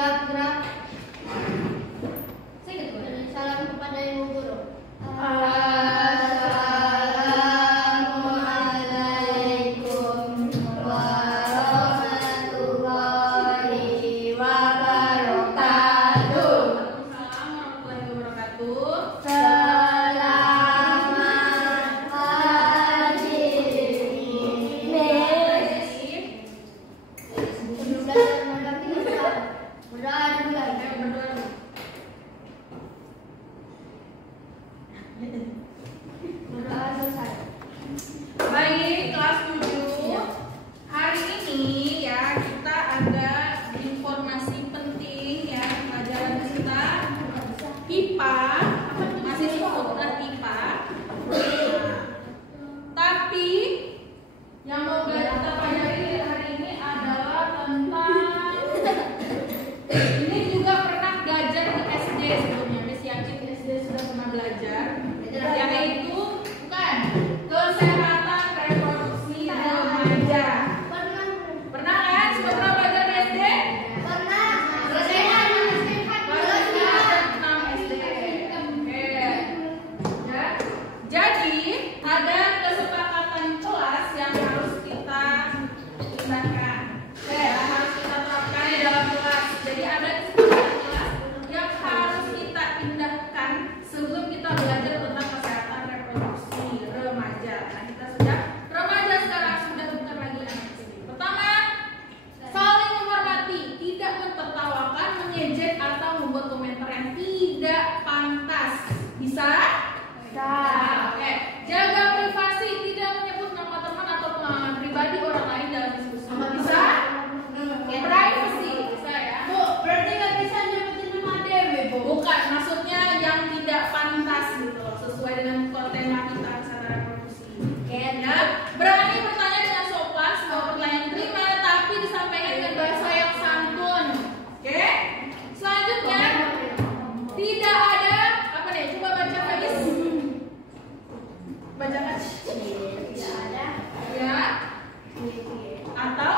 Siap, gerak. Salam kepada Ibu Guru. Assalamualaikum warahmatullahi wabarakatuh. Waalaikumsalam warahmatullahi wabarakatuh. Selamat pagi, Miss. Sebelum belajar malam kita berdoa dulu. Berdoa selesai. Baik, kelas 7. Hari ini ya kita ada informasi penting ya pelajaran kita IPA, masih seputar IPA. Tapi yang mau kita pelajari hari ini adalah tentang ini juga pernah belajar di SD sebelumnya. Miss yakin SD sudah pernah belajar. Yaitu bukan kesehatan reproduksi remaja. Pernah kan? Sudah pernah belajar di SD? Pernah. Tentang SD. Oke. Ya. Jadi ada kesepakatan kelas yang harus kita tindakan. Oke, harus kita terapkan di dalam kelas. Jadi ada kesepakatan kelas yang harus kita indahkan sebelum kita belajar tentang kesehatan reproduksi remaja. Nah, kita sudah remaja sekarang, sudah bukan lagi anak kecil. Pertama, saling menghormati, tidak mentertawakan, mengejek atau membuat komentar yang tidak pantas. Bisa? Nah, oke. Jaga privasi, tidak menyebut nama teman atau pengalaman pribadi orang lain dalam diskusi. Bisa? Privacy, bisa ya? Bu, berarti nggak bisa nyebutin nama Dewi, Bu. Bukan, maksudnya yang tidak pantas gitu loh, sesuai dengan tema kita kesehatan reproduksi. Ya, berani bertanya dengan sopan, semua pertanyaan diterima, tapi disampaikan dengan bahasa yang santun. Oke? Selanjutnya, tidak ada apa nih? Coba baca lagi. Bacakan. Tidak ada. Ya. Atau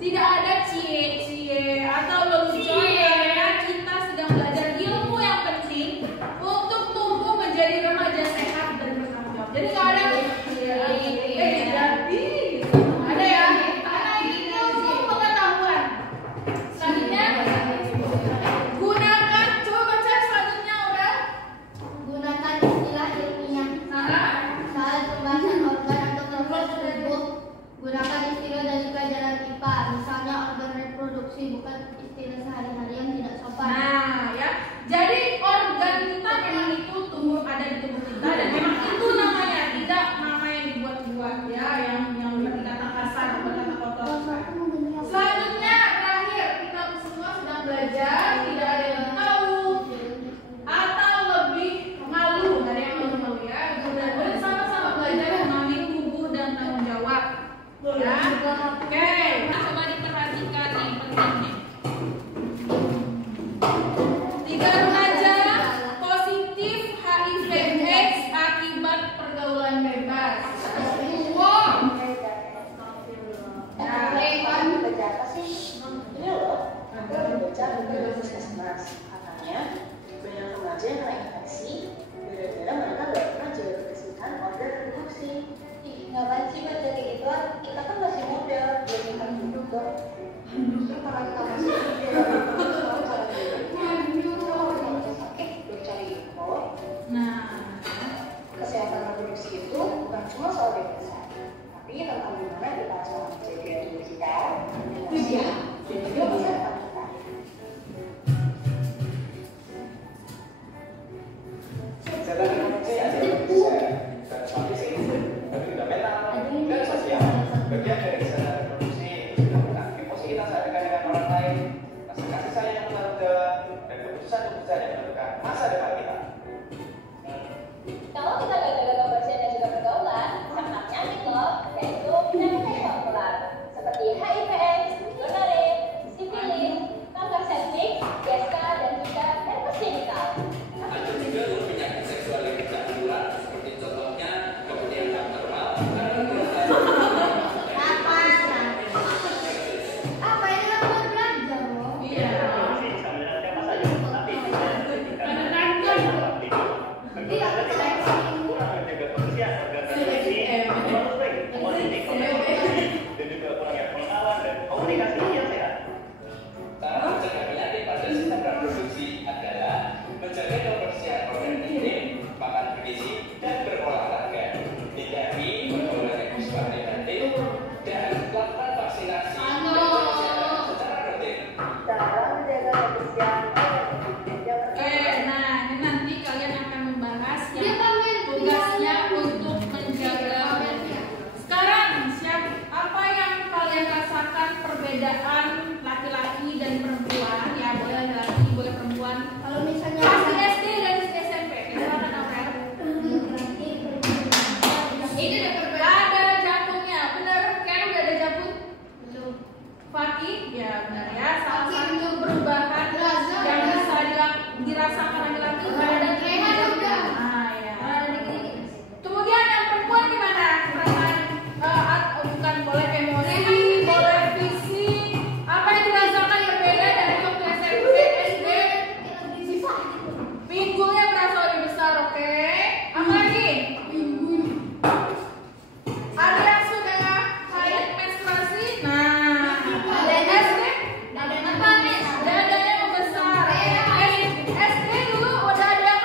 tidak ada cie-cie atau lelucon karena kita sedang belajar ilmu yang penting untuk tumbuh menjadi remaja sehat dan bertanggung jawab. Jadi nggak ada jadi ada ya, ada ilmu pengetahuan. Selanjutnya gunakan, coba baca selanjutnya Aurel. Gunakan istilah ilmiah saat pembahasan organ atau terus tubuh. Gunakan istilah dari pelajaran IPA, misalnya organ reproduksi, bukan istilah sehari-hari yang tidak sopan. Nah, ya. Jadi organ kita memang itu tumbuh ada di tubuh kita dan memang itu namanya, tidak nama yang dibuat-buat ya, yang berkata kasar, berkata kotor. Selanjutnya terakhir kita semua sedang belajar, tidak ada yang tahu atau lebih malu dari yang malu ya. Dan sama-sama belajar memahami tubuh dan tanggung jawab. Ya. Oke, coba diperhatikan nih pentingnya. 3 remaja positif HIV/AIDS akibat pergaulan bebas. Wow. Nah, baca apa sih? Ini loh, aku baca buku dari Puskesmas. Katanya, banyak remaja yang kena infeksi gara-gara mereka gak pernah jaga kebersihan organ reproduksi. Ih, ngapain sih baca kayak gituan? Kita kan masih muda, belum kan duduk dong. Karena kita masih muda, tahu cara bedanya. Kalau kita sakit, cari info. Nah, Kesehatan reproduksi itu bukan cuma soal bebasan, tapi tentang gimana kita cara menjaga diri kita, emosi, dan juga kesehatan kita. Kesehatan reproduksi ada yang bisa dan suami sih fundamental dan sosial. Bagian dari kesehatan reproduksi itu dilakukan emosi kita saat dekat dengan orang lain, rasa kasih sayang yang mendalam, dan keputusan-keputusan yang menentukan masa depan kita. Kalau kita gak jaga kebersihan dan juga pergaulan, sangat penyakit loh, yaitu penyakit seksual menular seperti HIV/AIDS, gonore, sifilis, kanker septik, GSK, dan juga herpes genital. Ada juga loh penyakit seksual yang tidak menular, seperti contohnya kemudian kanker mata. Apa ini ya benar ya. Salah satu perubahan yang bisa dirasakan laki-laki pada Rehan juga. ya. Kemudian yang perempuan gimana? Perasaan bukan boleh emosi, boleh fisik. Apa yang dirasakan yang beda dari waktu SMP, SD? Pinggulnya merasa lebih besar, oke? Apa lagi? Ada yang sudah haid menstruasi? Nah, SD? Dadanya membesar. SD dulu udah ada yang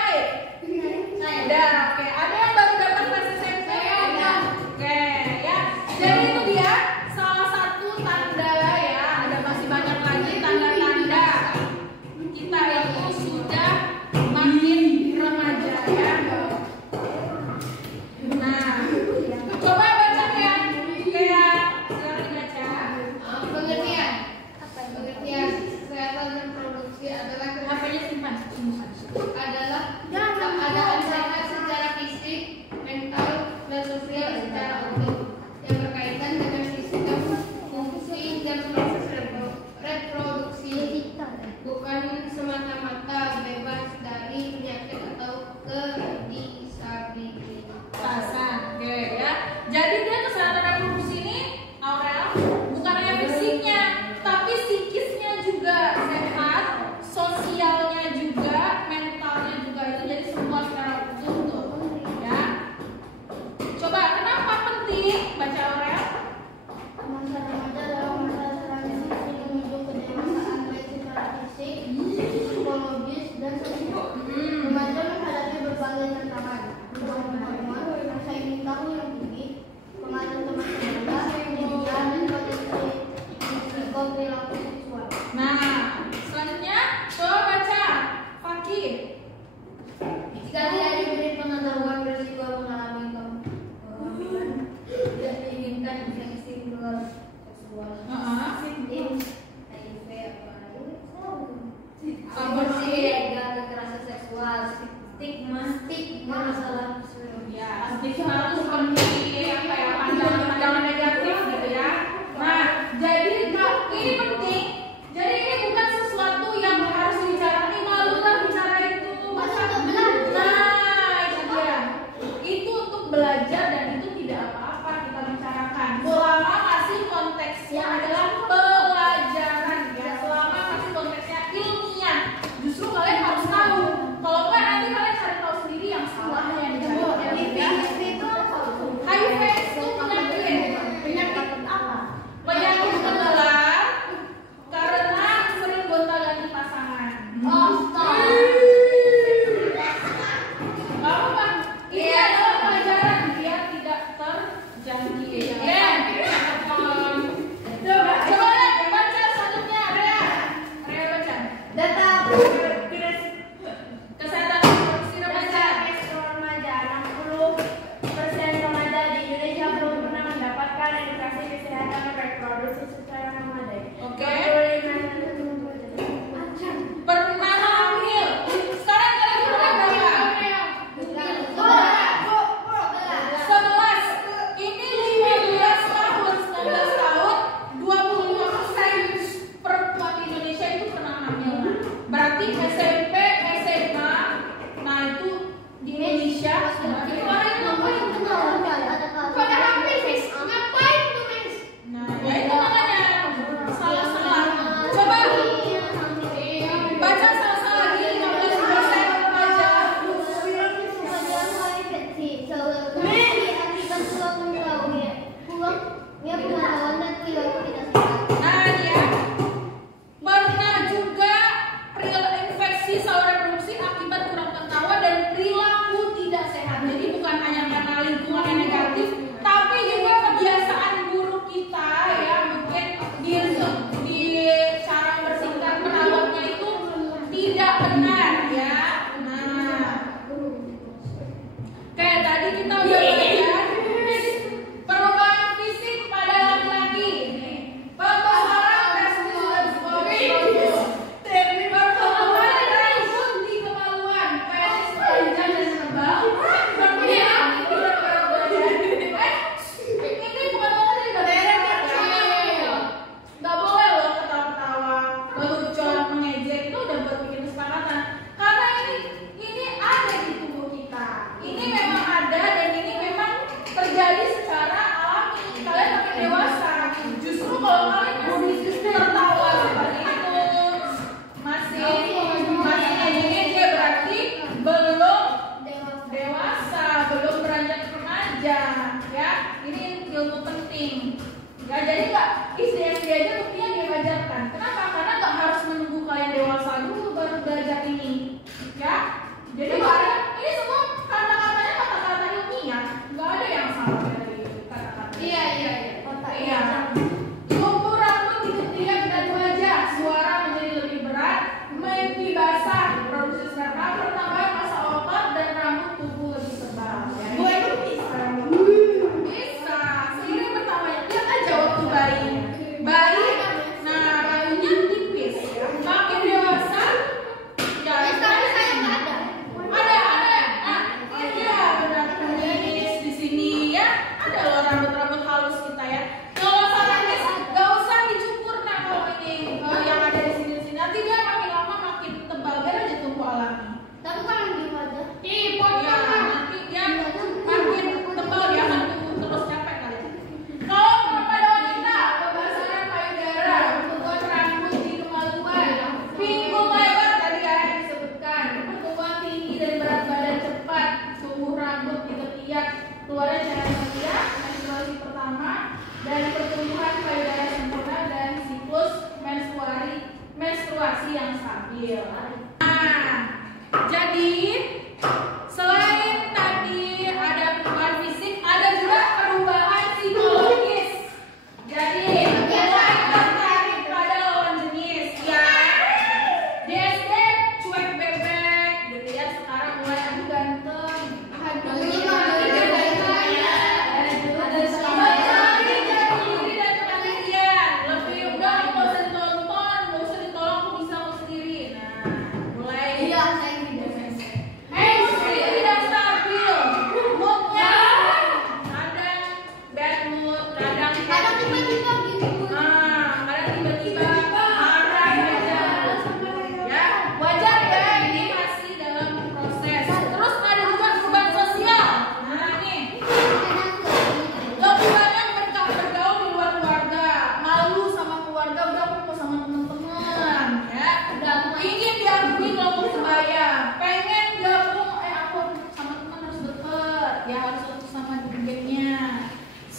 sirkulasi yang stabil. Nah, jadi selain tadi ada perubahan fisik, ada juga perubahan psikologis. Jadi mulai tertarik pada lawan jenis ya. Di SD cuek bebek, gitu ya. Sekarang mulai aduh ganteng.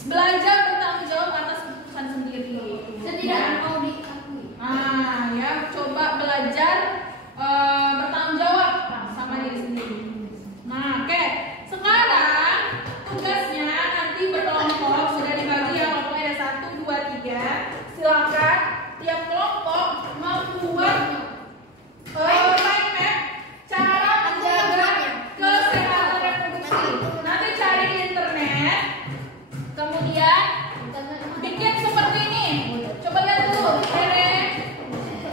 Belajar bertanggung jawab atas keputusan sendiri. Setidaknya mau diakui. Ya, coba belajar bertanggung jawab sama diri sendiri. Nah, oke. Sekarang tugasnya nanti berkelompok sudah dibagi ya, kelompoknya ada 1, 2, 3. Silakan tiap kelompok membuat mind map cara menjaga kesehatan reproduksi. Nanti cari di internet. Kemudian bikin seperti ini. Coba lihat dulu. Tere,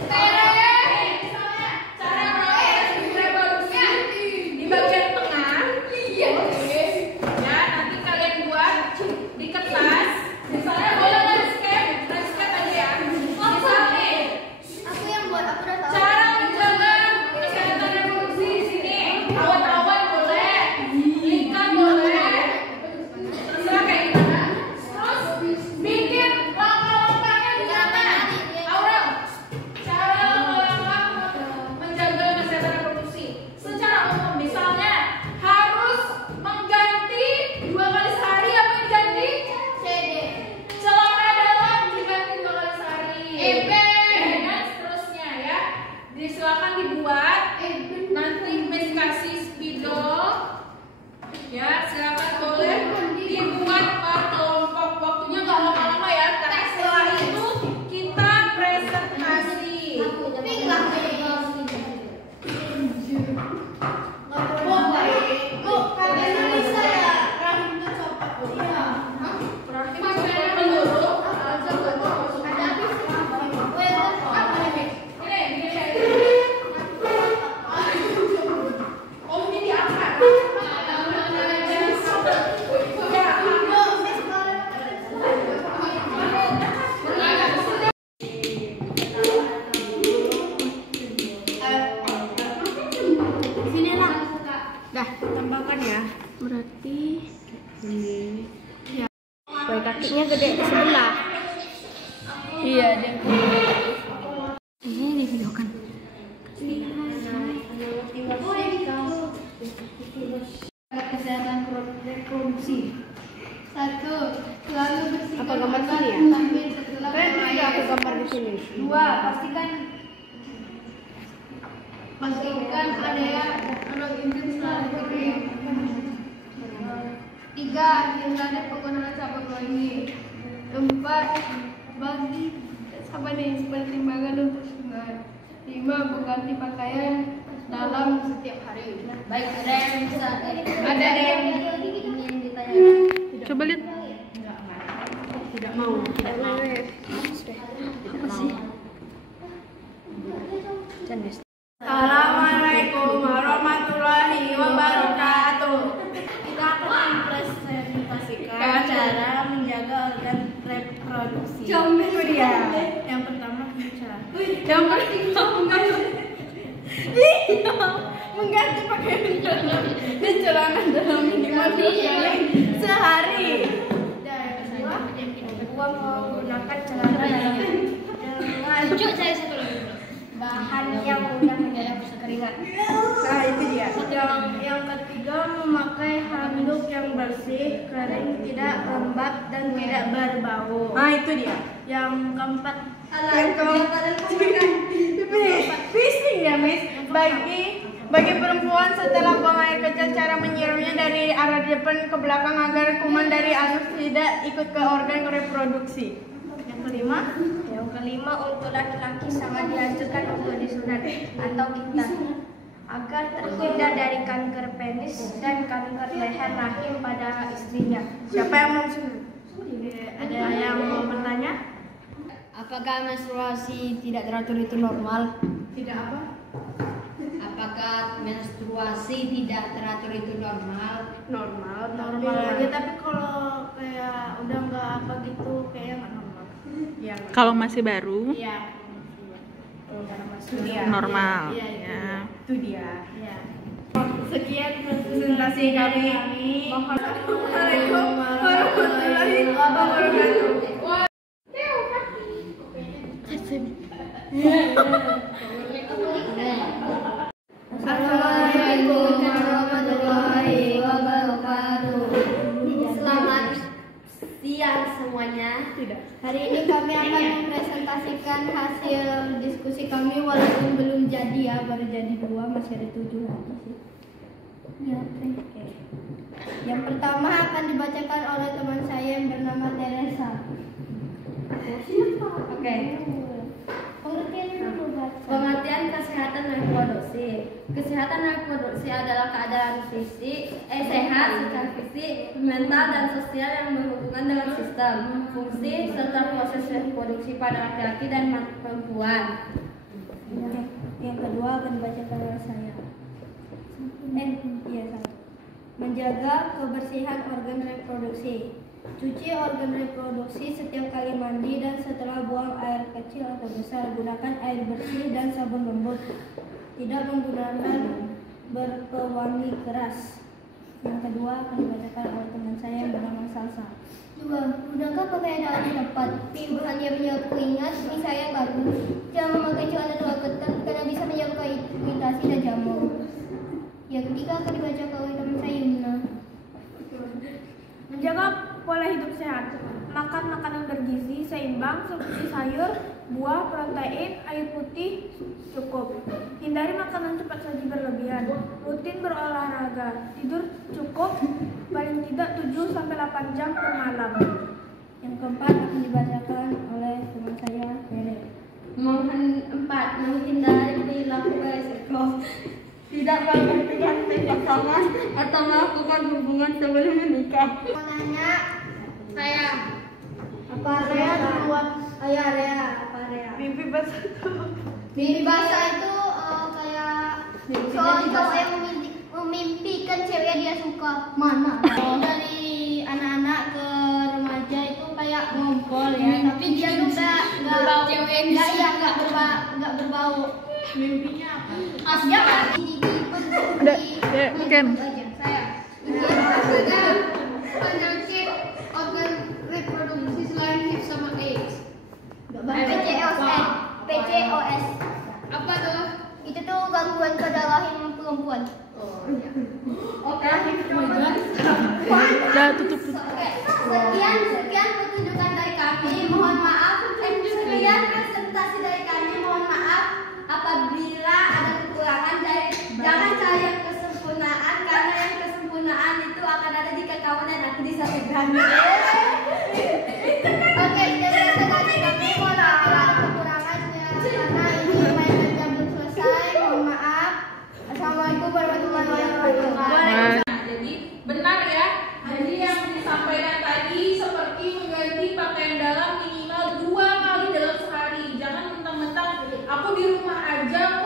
misalnya cara proses reproduksi di bagian tengah. Ya, nanti kalian buat di kertas. Misalnya boleh landscape aja ya. Misalnya Aku yang buat, aku udah tahu. cara menjaga kesehatan reproduksi di sini. Awan-awan boleh, lingkar boleh. Terserah kayak gimana. Terus bikin langkah-langkahnya di sana. Aurel, cara langkah-langkah menjaga kesehatan reproduksi secara umum, misalnya harus mengganti 2 kali sehari. Apa yang ganti? Celana dalam diganti 2 kali sehari. Dan seterusnya ya. Silakan dibuat. Nanti Miss kasih spidol. Ya, silakan boleh dibuat per kelompok. Waktunya nggak lama-lama ya, karena setelah itu kita presentasi. Om ini diangkat. Dah, tambahkan ya. Berarti ini. Ya. Baik, kakinya gede sebelah. Iya, dia. Ini divideokan. Kesehatan reproduksi. 1. Selalu bersihkan Apa gambar organ sini ya? kelamin setelah Kan tidak aku melahirkan. gambar di sini. 2. Pastikan area anak intim selalu kering. 3. Hindari penggunaan sabun wangi. 4. Bagi pertimbangan untuk sungai. 5. Mengganti pakaian dalam setiap hari. Baik, ada yang bisa ada yang ingin ditanyakan. Coba lihat. Tidak mau. Tidak mau. Jenis. Assalamualaikum warahmatullahi wabarakatuh. Kita akan mempresentasikan cara menjaga organ reproduksi. Itu dia. Yang pertama bicara. Yang pertama mengganti pakaian dalam dan celana dalam minimal 2 kali sehari. Dan yang kedua menggunakan celana dengan bahan yang mudah menyerap keringat. Nah, itu dia. Yang ketiga memakai handuk yang bersih, kering, tidak lembab dan tidak berbau. Nah, itu dia. Yang keempat Yang keempat Bagi perempuan, setelah buang air kecil, cara menyiramnya dari arah depan ke belakang agar kuman dari anus tidak ikut ke organ reproduksi. Yang kelima, untuk laki-laki sangat dianjurkan untuk disunat atau khitan agar terhindar dari kanker penis dan kanker leher rahim pada istrinya. Siapa yang mau sunat? Ada yang mau bertanya? Apakah menstruasi tidak teratur itu normal? Tidak apa? Apakah menstruasi tidak teratur itu normal? Normal aja, tapi kalau kayak udah nggak apa gitu kayaknya nggak normal. Ya, Kalau masih baru, iya. normal. Iya, Ya. itu dia. Ya. Sekian presentasi dari kami. Assalamualaikum warahmatullahi wabarakatuh. Assalamualaikum warahmatullahi wabarakatuh. Selamat siang semuanya. Hari ini kami akan mempresentasikan hasil diskusi kami walaupun belum jadi ya, baru jadi 2, masih ada 7 lagi sih. Ya, oke. Yang pertama akan dibacakan oleh teman saya yang bernama Teresa. Oke. Pengertian kesehatan reproduksi. Kesehatan reproduksi adalah keadaan sehat secara fisik, mental, dan sosial yang berhubungan dengan sistem, fungsi, serta proses reproduksi pada laki-laki dan perempuan. Yang kedua akan dibacakan oleh saya. Menjaga kebersihan organ reproduksi. Cuci organ reproduksi setiap kali mandi dan setelah buang air kecil atau besar. Gunakan air bersih dan sabun lembut. Tidak menggunakan berpewangi keras. Yang kedua akan dibacakan oleh teman saya yang bernama Salsa. 2. Gunakan pakaian yang tepat. Hanya menyapu. Ingat, ini saya baru. Jangan memakai celana terlalu ketat karena bisa menyebabkan iritasi dan jamur. Yang ketiga akan dibacakan oleh teman saya Yumna. Menjaga pola hidup sehat. Makan makanan bergizi seimbang seperti sayur, buah, protein, air putih cukup. Hindari makanan cepat saji berlebihan. Rutin berolahraga. Tidur cukup paling tidak 7-8 jam per malam. Yang keempat akan dibacakan oleh teman saya Tere. 4. Menghindari perilaku beresiko. Tidak berganti-ganti pasangan atau melakukan hubungan sebelum menikah. Nanya saya apa Rea duluan? Rea apa Rea? Mimpi basah. Mimpi basah itu kayak cowok yang memimpikan cewek yang dia suka. Mana? Dari anak-anak ke remaja itu kayak ngompol ya, tapi dia tuh nggak berbau. Mimpinya apa? Asya mungkin. Saya penyakit organ reproduksi selain HIV sama AIDS. PCOS. Apa tuh? Itu tuh gangguan pada rahim perempuan. Oke. Udah tutup. Sekian pertunjukan dari kami. Mohon maaf. Sekian presentasi dari kami. Mohon maaf apabila ada kekurangan. Jangan cari yang kesempurnaan, karena yang kesempurnaan itu akan ada di kekawan dan aku di samping kami. Oke, sekian presentasi kami. Mohon maaf kalau ada kekurangan ya, karena ini mainan jam belum selesai. Mohon maaf. Assalamualaikum warahmatullahi wabarakatuh. Jadi benar ya. Jadi yang disampaikan tadi seperti mengganti pakaian dalam minimal 2 kali dalam sehari. Jangan mentang-mentang aku di rumah aja